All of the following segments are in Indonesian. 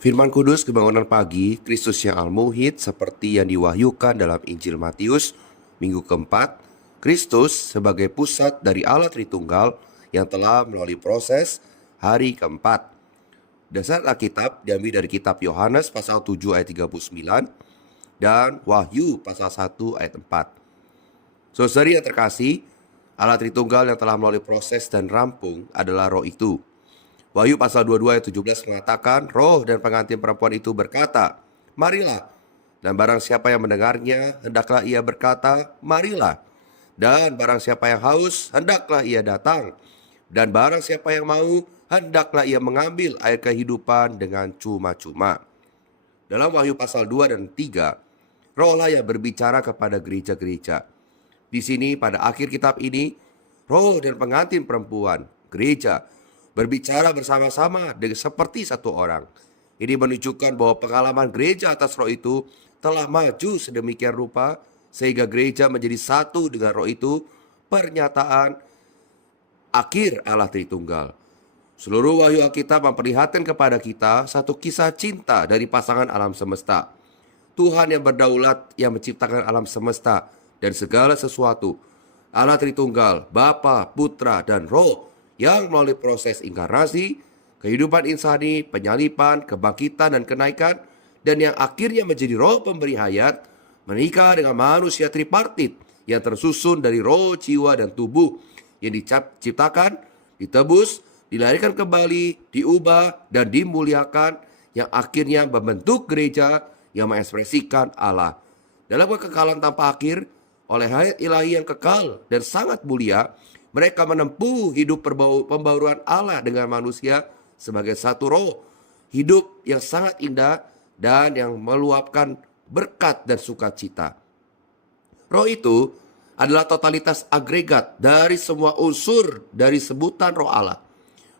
Firman Kudus Kebangunan Pagi, Kristus yang Al-Muhid seperti yang diwahyukan dalam Injil Matius, minggu keempat, Kristus sebagai pusat dari Allah Tritunggal yang telah melalui proses hari keempat. Dasar Alkitab diambil dari kitab Yohanes pasal 7 ayat 39 dan Wahyu pasal 1 ayat 4. Saudari yang terkasih, Allah Tritunggal yang telah melalui proses dan rampung adalah Roh itu. Wahyu pasal 22 ayat 17 mengatakan, Roh dan pengantin perempuan itu berkata, marilah. Dan barang siapa yang mendengarnya, hendaklah ia berkata, marilah. Dan barang siapa yang haus, hendaklah ia datang. Dan barang siapa yang mau, hendaklah ia mengambil air kehidupan dengan cuma-cuma. Dalam Wahyu pasal 2 dan 3, Rohlah yang berbicara kepada gereja-gereja. Di sini pada akhir kitab ini, Roh dan pengantin perempuan, gereja, berbicara bersama-sama seperti satu orang. Ini menunjukkan bahwa pengalaman gereja atas Roh itu telah maju sedemikian rupa sehingga gereja menjadi satu dengan Roh itu, pernyataan akhir Allah Tritunggal. Seluruh wahyu Alkitab memperlihatkan kepada kita satu kisah cinta dari pasangan alam semesta. Tuhan yang berdaulat yang menciptakan alam semesta dan segala sesuatu. Allah Tritunggal, Bapa, Putra, dan Roh yang melalui proses inkarnasi, kehidupan insani, penyalipan, kebangkitan, dan kenaikan, dan yang akhirnya menjadi Roh pemberi hayat, menikah dengan manusia tripartit yang tersusun dari roh, jiwa, dan tubuh yang diciptakan, ditebus, dilahirkan kembali, diubah, dan dimuliakan, yang akhirnya membentuk gereja yang mengekspresikan Allah. Dalam kekekalan tanpa akhir, oleh hayat ilahi yang kekal dan sangat mulia, mereka menempuh hidup pembauruan Allah dengan manusia sebagai satu roh. Hidup yang sangat indah dan yang meluapkan berkat dan sukacita. Roh itu adalah totalitas agregat dari semua unsur dari sebutan roh Allah.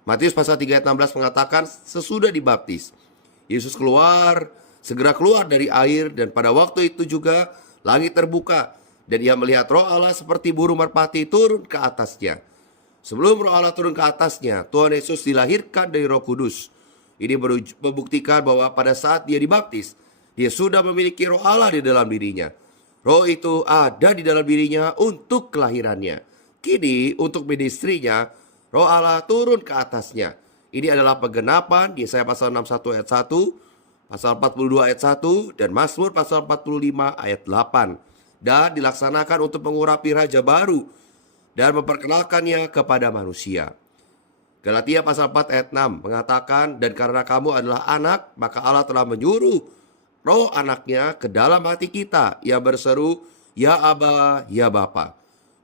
Matius pasal 3 ayat 16 mengatakan sesudah dibaptis, Yesus segera keluar dari air, dan pada waktu itu juga langit terbuka. Dan ia melihat Roh Allah seperti burung merpati turun ke atasnya. Sebelum Roh Allah turun ke atasnya, Tuhan Yesus dilahirkan dari Roh Kudus. Ini membuktikan bahwa pada saat dia dibaptis, dia sudah memiliki Roh Allah di dalam dirinya. Roh itu ada di dalam dirinya untuk kelahirannya. Kini untuk ministrinya, Roh Allah turun ke atasnya. Ini adalah penggenapan di Yesaya pasal 61 ayat 1, pasal 42 ayat 1, dan Mazmur pasal 45 ayat 8. Dan dilaksanakan untuk mengurapi raja baru dan memperkenalkannya kepada manusia. Galatia pasal 4 ayat 6 mengatakan, dan karena kamu adalah anak, maka Allah telah menyuruh Roh anaknya ke dalam hati kita yang berseru, ya Aba, ya Bapa.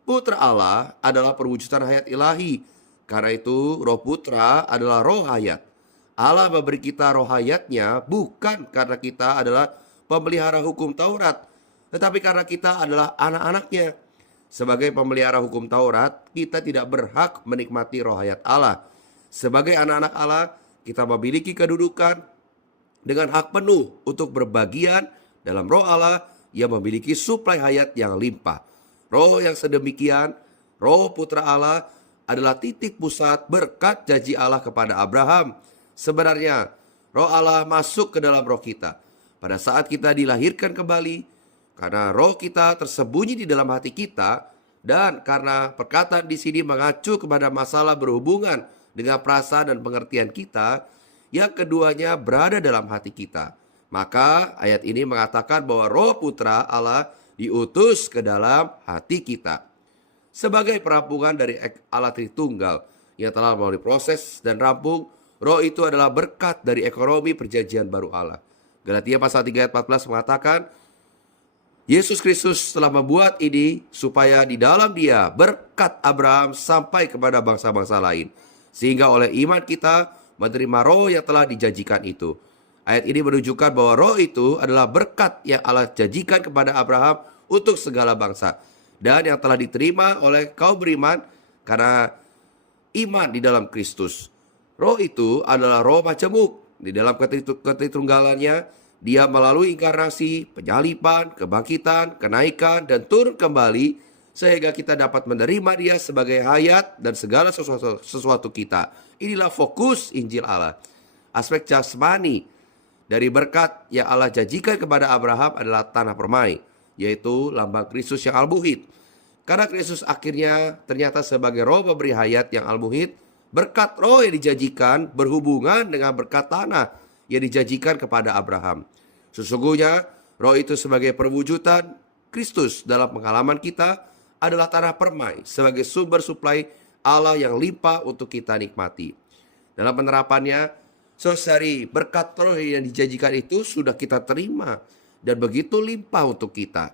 Putra Allah adalah perwujudan hayat ilahi. Karena itu Roh Putra adalah roh hayat. Allah memberi kita roh hayatnya bukan karena kita adalah pemelihara hukum Taurat, tetapi karena kita adalah anak-anaknya. Sebagai pemelihara hukum Taurat, kita tidak berhak menikmati roh hayat Allah. Sebagai anak-anak Allah, kita memiliki kedudukan dengan hak penuh untuk berbagian dalam roh Allah yang memiliki suplai hayat yang limpah. Roh yang sedemikian, Roh Putra Allah, adalah titik pusat berkat janji Allah kepada Abraham. Sebenarnya, Roh Allah masuk ke dalam roh kita pada saat kita dilahirkan kembali, karena roh kita tersembunyi di dalam hati kita, dan karena perkataan di sini mengacu kepada masalah berhubungan dengan perasaan dan pengertian kita, yang keduanya berada dalam hati kita. Maka ayat ini mengatakan bahwa Roh Putra Allah diutus ke dalam hati kita. Sebagai perampungan dari Allah Tritunggal yang telah melalui proses dan rampung, roh itu adalah berkat dari ekonomi perjanjian baru Allah. Galatia pasal 3 ayat 14 mengatakan, Yesus Kristus telah membuat ini supaya di dalam dia berkat Abraham sampai kepada bangsa-bangsa lain. Sehingga oleh iman kita menerima roh yang telah dijanjikan itu. Ayat ini menunjukkan bahwa roh itu adalah berkat yang Allah janjikan kepada Abraham untuk segala bangsa, dan yang telah diterima oleh kaum beriman karena iman di dalam Kristus. Roh itu adalah roh majemuk. Di dalam ketritunggalannya, dia melalui inkarnasi, penyalipan, kebangkitan, kenaikan, dan turun kembali, sehingga kita dapat menerima dia sebagai hayat dan segala sesuatu kita. Inilah fokus Injil Allah. Aspek jasmani Dari berkat yang Allah janjikan kepada Abraham adalah tanah permai, yaitu lambang Kristus yang al-muhid. Karena Kristus akhirnya ternyata sebagai roh pemberi hayat yang al-muhid, berkat roh yang dijanjikan berhubungan dengan berkat tanah yang dijanjikan kepada Abraham. Sesungguhnya roh itu sebagai perwujudan Kristus dalam pengalaman kita adalah tanah permai sebagai sumber suplai Allah yang limpah untuk kita nikmati. Dalam penerapannya, saudari, berkat roh yang dijanjikan itu sudah kita terima dan begitu limpah untuk kita.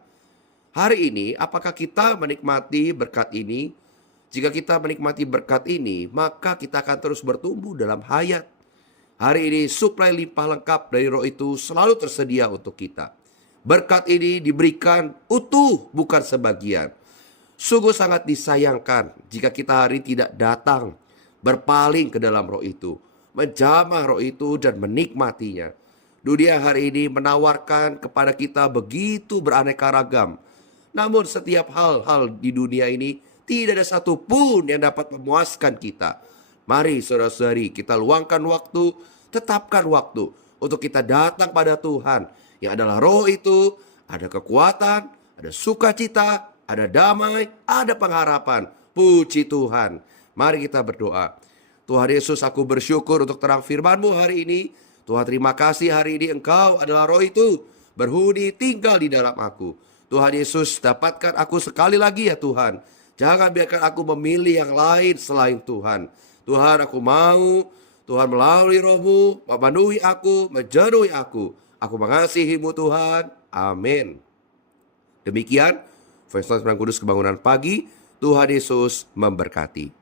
Hari ini, apakah kita menikmati berkat ini? Jika kita menikmati berkat ini, maka kita akan terus bertumbuh dalam hayat. Hari ini, suplai limpah lengkap dari roh itu selalu tersedia untuk kita. Berkat ini diberikan utuh, bukan sebagian. Sungguh sangat disayangkan jika kita hari tidak datang, berpaling ke dalam roh itu, menjamah roh itu dan menikmatinya. Dunia hari ini menawarkan kepada kita begitu beraneka ragam. Namun setiap hal-hal di dunia ini tidak ada satupun yang dapat memuaskan kita. Mari saudara-saudari, kita luangkan waktu, tetapkan waktu untuk kita datang pada Tuhan yang adalah roh itu. Ada kekuatan, ada sukacita, ada damai, ada pengharapan. Puji Tuhan. Mari kita berdoa. Tuhan Yesus, aku bersyukur untuk terang firman-Mu hari ini. Tuhan, terima kasih hari ini Engkau adalah roh itu, berhuni tinggal di dalam aku. Tuhan Yesus, dapatkan aku sekali lagi ya Tuhan. Jangan biarkan aku memilih yang lain selain Tuhan. Tuhan, aku mau Tuhan melalui roh-Mu memenuhi aku, menjenuhi aku. Aku mengasihi-Mu Tuhan. Amin. Demikian First Kudus Kebangunan Pagi. Tuhan Yesus memberkati.